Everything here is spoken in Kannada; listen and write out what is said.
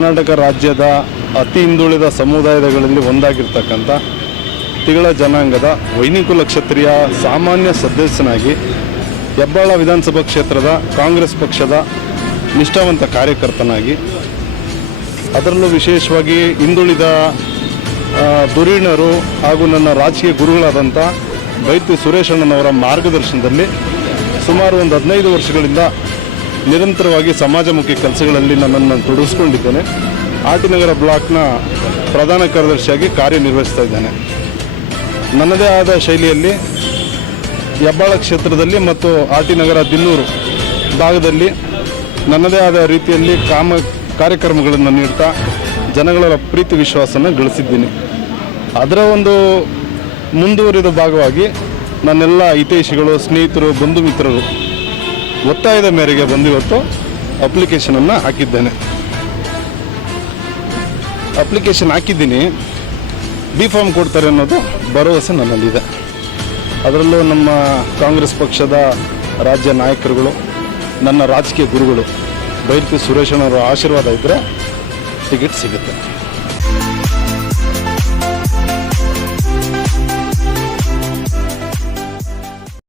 ಕರ್ನಾಟಕ ರಾಜ್ಯದ ಅತಿ ಹಿಂದುಳಿದ ಸಮುದಾಯಗಳಲ್ಲಿ ಒಂದಾಗಿರ್ತಕ್ಕಂಥ ತಿಗಳ ಜನಾಂಗದ ವೈನಿಕುಲ ಕ್ಷತ್ರಿಯ ಸಾಮಾನ್ಯ ಸದಸ್ಯನಾಗಿ ಹೆಬ್ಬಾಳ ವಿಧಾನಸಭಾ ಕ್ಷೇತ್ರದ ಕಾಂಗ್ರೆಸ್ ಪಕ್ಷದ ನಿಷ್ಠಾವಂತ ಕಾರ್ಯಕರ್ತನಾಗಿ, ಅದರಲ್ಲೂ ವಿಶೇಷವಾಗಿ ಹಿಂದುಳಿದ ಧುರೀಣರು ಹಾಗೂ ನನ್ನ ರಾಜಕೀಯ ಗುರುಗಳಾದಂಥ ಬೈತಿ ಸುರೇಶಣ್ಣನವರ ಮಾರ್ಗದರ್ಶನದಲ್ಲಿ ಸುಮಾರು ಒಂದು 15 ವರ್ಷಗಳಿಂದ ನಿರಂತರವಾಗಿ ಸಮಾಜಮುಖಿ ಕೆಲಸಗಳಲ್ಲಿ ನನ್ನನ್ನು ತೊಡಗಿಸ್ಕೊಂಡಿದ್ದೇನೆ. ಆಟಿನಗರ ಬ್ಲಾಕ್ನ ಪ್ರಧಾನ ಕಾರ್ಯದರ್ಶಿಯಾಗಿ ಕಾರ್ಯನಿರ್ವಹಿಸ್ತಾ ಇದ್ದೇನೆ. ನನ್ನದೇ ಆದ ಶೈಲಿಯಲ್ಲಿ ಹೆಬ್ಬಾಳ ಕ್ಷೇತ್ರದಲ್ಲಿ ಮತ್ತು ಆಟಿನಗರ ದಿನ್ನೂರು ಭಾಗದಲ್ಲಿ ನನ್ನದೇ ಆದ ರೀತಿಯಲ್ಲಿ ಕಾರ್ಯಕ್ರಮಗಳನ್ನು ನೀಡ್ತಾ ಜನಗಳ ಪ್ರೀತಿ ವಿಶ್ವಾಸನ ಗಳಿಸಿದ್ದೀನಿ. ಅದರ ಒಂದು ಮುಂದುವರಿದ ಭಾಗವಾಗಿ ನನ್ನೆಲ್ಲ ಹಿತೈಷಿಗಳು, ಸ್ನೇಹಿತರು, ಬಂಧು ಮಿತ್ರರು ಒತ್ತಾಯದ ಮೇರೆಗೆ ಬಂದು ಇವತ್ತು ಅಪ್ಲಿಕೇಶನನ್ನು ಹಾಕಿದ್ದೇನೆ. ಅಪ್ಲಿಕೇಶನ್ ಹಾಕಿದ್ದೀನಿ, ಡಿ ಫಾರ್ಮ್ ಕೊಡ್ತಾರೆ ಅನ್ನೋದು ಭರವಸೆ ನನ್ನಲ್ಲಿದೆ. ಅದರಲ್ಲೂ ನಮ್ಮ ಕಾಂಗ್ರೆಸ್ ಪಕ್ಷದ ರಾಜ್ಯ ನಾಯಕರುಗಳು, ನನ್ನ ರಾಜಕೀಯ ಗುರುಗಳು ಬೈಲ್ತಿ ಸುರೇಶಣ್ಣವರ ಆಶೀರ್ವಾದ ಇದ್ದರೆ ಟಿಕೆಟ್ ಸಿಗುತ್ತೆ.